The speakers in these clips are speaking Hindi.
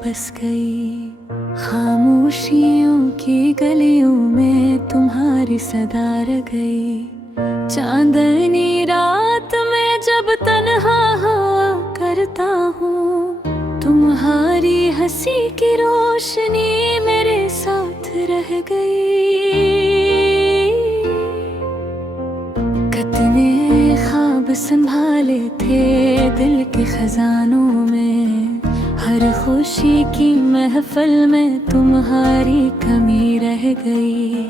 बस गई। खामोशियों की गलियों में तुम्हारी सदा रह गई। चांदनी रात में जब तन्हा हुआ करता हूँ, तुम्हारी हंसी की रोशनी मेरे साथ रह गई। कितने ख्वाब संभाले थे दिल के खजानों में, हर खुशी की महफिल में तुम्हारी कमी रह गई।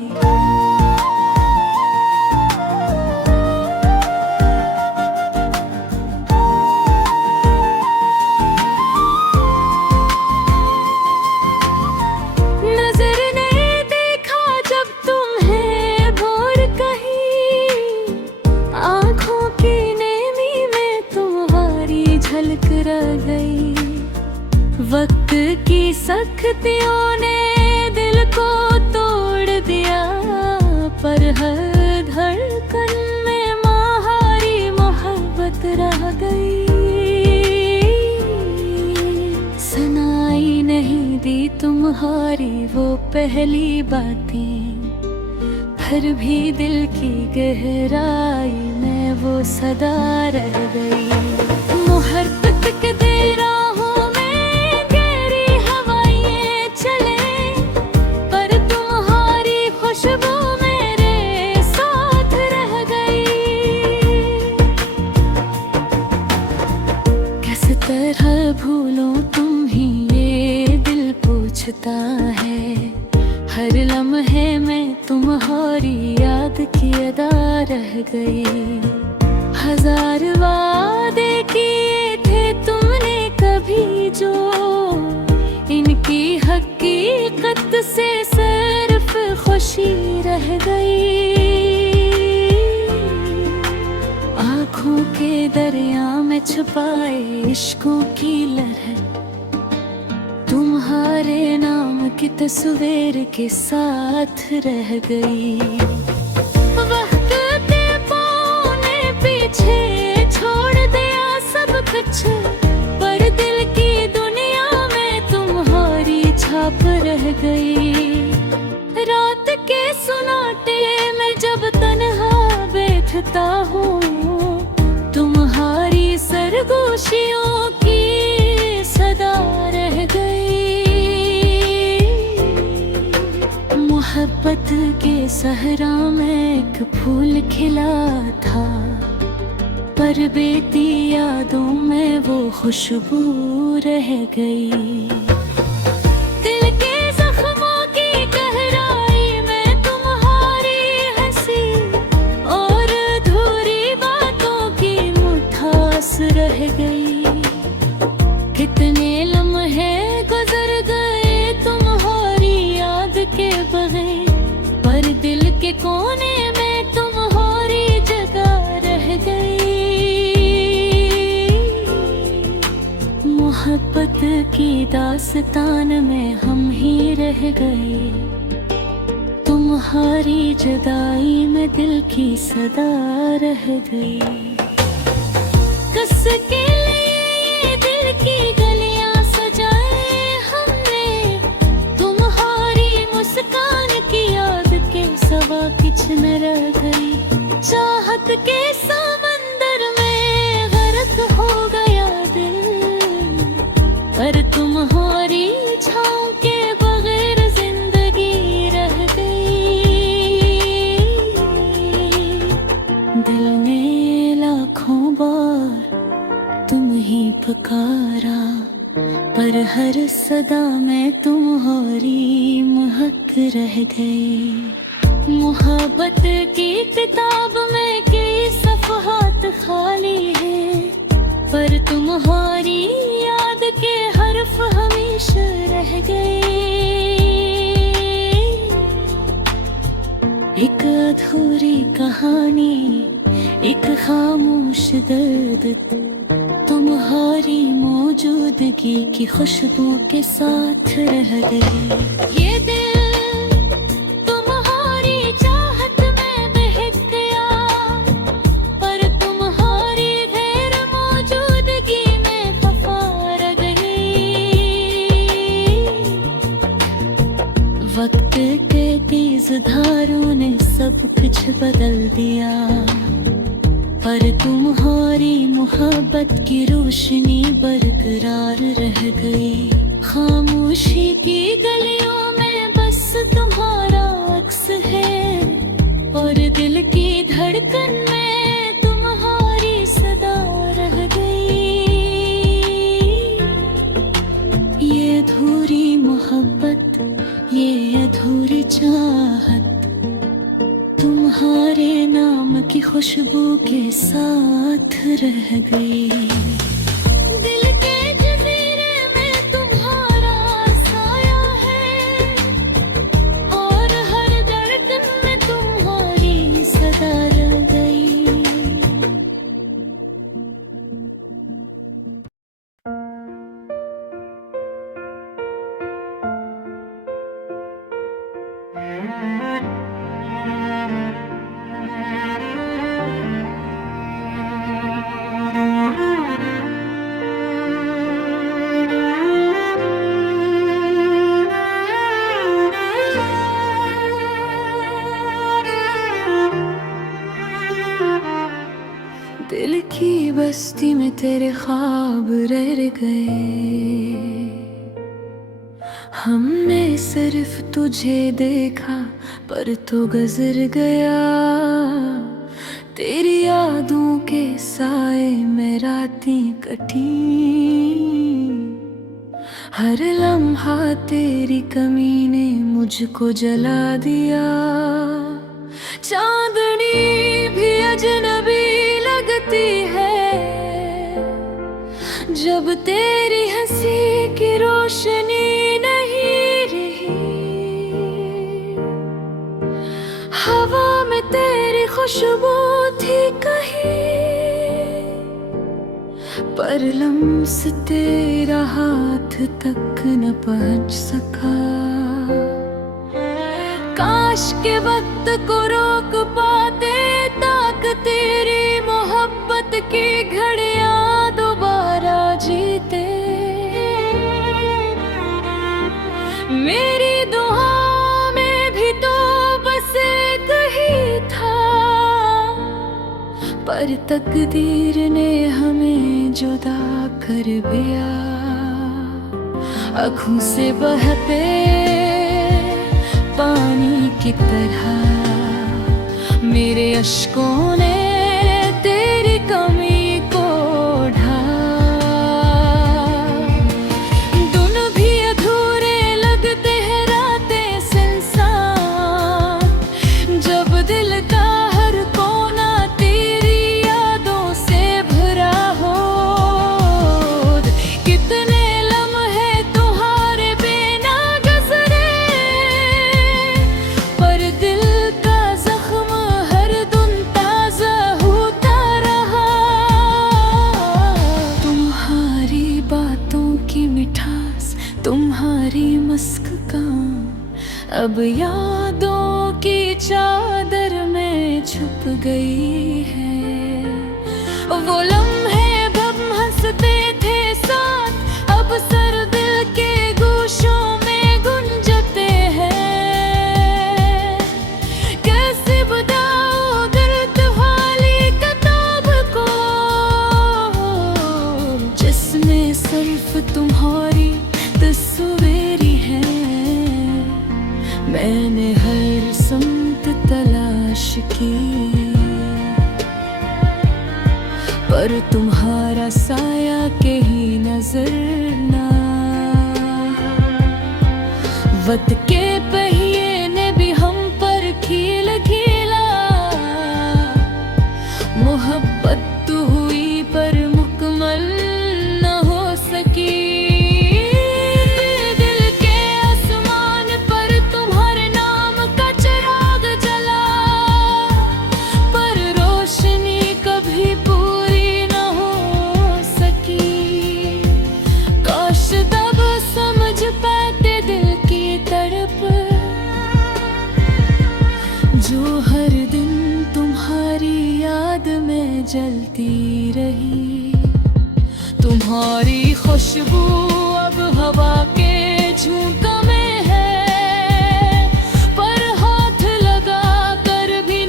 वक्त की सख्तियों ने दिल को तोड़ दिया, पर हर धड़कन में तुम्हारी मोहब्बत रह गई। सुनाई नहीं दी तुम्हारी वो पहली बातें, फिर भी दिल की गहराई में वो सदा रह गई। मोहब्बत के दे तरह भूलों तुम ही ये दिल पूछता है। हर लम्हे में तुम्हारी याद की अदा रह गई। हजार वादे किए थे तुमने कभी जो, इनकी हकीकत से सिर्फ खुशी रह गई। आँखों के दरिया में छुपाए इश्कों की लहर, तुम्हारे नाम की तस्वीर के साथ रह गई। वक्त के पाँव ने पीछे छोड़ दिया सब कुछ, पर दिल की दुनिया में तुम्हारी छाप रह गई। रात के सुनाटे में जब तन्हा बैठता हूँ, तुम्हारी सरगोशियों की सदा रह गई। मोहब्बत के सहरा में एक फूल खिला था, पर बीती यादों में वो खुशबू रह गई। दिल के जख्मों की गहराई में तुम्हारी हंसी और अधूरी बातों की मुठास रह गई। कितने लम्हे गुजर गए तुम्हारी याद के बगैर, पर दिल के कोने में तुम्हारी जगह रह गई। मोहब्बत की दास्तान में हम ही रह गए, तुम्हारी जुदाई में दिल की सदा रह गई। कस के लिए दिल की गलियां सजाए हमने, तुम्हारी मुस्कान की याद के सवा किछ न रह गई। चाहत के समंदर में गर्क हो गया दिल, पर तुम्हारी छाँव के बगैर जिंदगी रह गई। दिल ने लाखों बार तुम ही पुकारा, पर हर सदा में तुम्हारी महक रह गई। मोहब्बत की किताब में कई सफ़हात खाली है, पर तुम्हारी याद के हर्फ हमेशा रह गए। एक अधूरी कहानी, एक खामोश दर्द, तुम्हारी मौजूदगी की खुशबू के साथ रह गई। ये दिल तुम्हारी चाहत में बहक गया, पर तुम्हारी गैर मौजूदगी में खफा रह गई। कुछ बदल दिया, पर तुम्हारी मोहब्बत की रोशनी बरकरार रह गई। खामोशी की गलियों में बस तुम्हारा अक्स है, और दिल की धड़कन में तुम्हारी सदा रह गई। ये अधूरी मोहब्बत, ये अधूरी चाहत, तुम्हारे नाम की खुशबू के साथ रह गई। दिल के जज़ीरे में तुम्हारा साया है, और हर धड़कन में तुम्हारी सदा रह गई। दिल की बस्ती में तेरे ख्वाब रह गए, हमने सिर्फ तुझे देखा पर तो गुजर गया। तेरी यादों के साए में रातें कटी, हर लम्हा तेरी कमी ने मुझको जला दिया। चांदनी भी अजनबी लगती है जब तेरी हंसी की रोशनी नहीं रही। हवा में तेरी खुशबू थी कहीं, पर लम्स तेरा हाथ तक न पहुंच सका। काश के वक्त को रोक पाते, ताक तेरी मोहब्बत की घड़ियां दोबारा जीते। मेरी दुआ में भी तो बस एक ही था, पर तकदीर ने हमें जुदा कर दिया। आँखों से बहते पानी की तरह मेरे अश्कों ने तेरी कमी को ढा। दिन भी अधूरे लगते हैं रातें सुनसान, जब दिल का हर कोना तेरी यादों से भरा हो। कितने लम्हे तुम्हारे बिना गुजरे, पर दिल का जख्म हर दिन ताजा होता रहा। तुम्हारी बातों की मिठास, तुम्हारी मुस्कान अब यादों की चादर में छुप गई है। वो लम्हे जब हंसते थे साथ, अब सर दिल के गोशों में गुंजते हैं। कैसे बताओ दर्द वाली किताब को, जिसमें सिर्फ तुम्हारी तस्वीरें हैं। मैंने हर समत तलाश की, पर तुम्हारा साया कहीं नजर ना। वक्त के पहिए ने भी हम पर कील खीला। मोहब्बत तो हुई पर मुकम्मल न हो सकी। दिल के आसमान पर तुम्हारे नाम का चिराग जला, पर रोशनी कभी पूरी न हो सकी। काश तब समझ पाते दिल की तड़प, जो हर दिन तुम्हारी याद में जलती रही। तुम्हारी खुशबू अब हवा के झोंका में है, पर हाथ लगा कर भी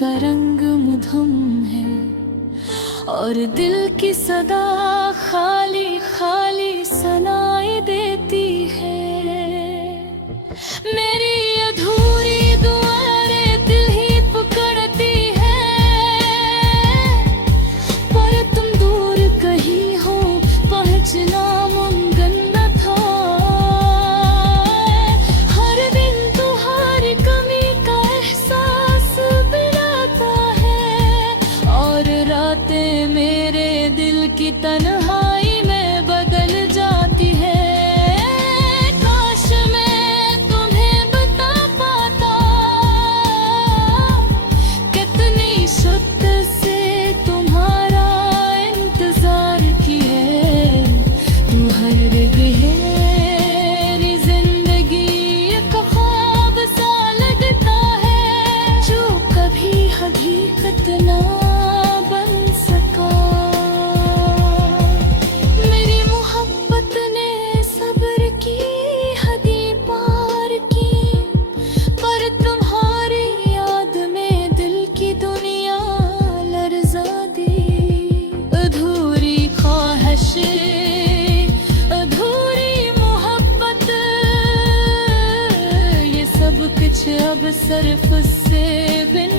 का रंग मधुम है और दिल की सदा खाली खाली सुनाई देती है। मेरी अधूरी दुआएं दिल ही पकड़ती है, पर तुम दूर कहीं हो पहुंचना मुमकिन न था। हर दिन तुम्हारी कमी का एहसास बिलाता है और रातें मेरे दिल की तन्हाई में बदल जाती है। काश मैं तुम्हें बता पाता कितनी शिद्दत से तुम्हारा इंतजार की है। तू हर गहरी जिंदगी एक ख्वाब सा लगता है जो कभी हकीकत ना बन सका। मेरी मोहब्बत ने सब्र की हदी पार की, पर तुम्हारी याद में दिल की दुनिया लर्जा दी। अधूरी ख्वाहिशें, अधूरी मोहब्बत, ये सब कुछ अब सिर्फ उससे बिन